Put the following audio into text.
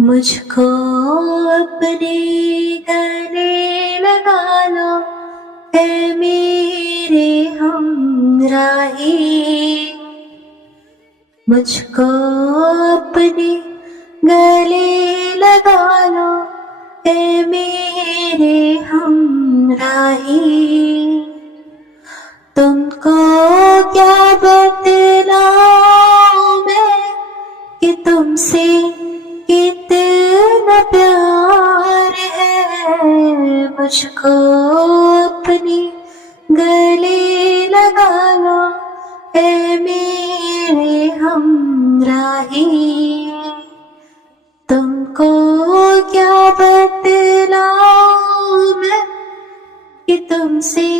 मुझको अपने गले लगा लो, ऐ मेरे हमराही। मुझको अपने गले लगा लो, ऐ मेरे हमराही। तुमको क्या बतलाऊं मैं कि तुमसे कितना प्यार है। मुझको अपने गले लगा लो, ऐ मेरे हमराही। तुमको क्या बतलाऊं मैं कि तुमसे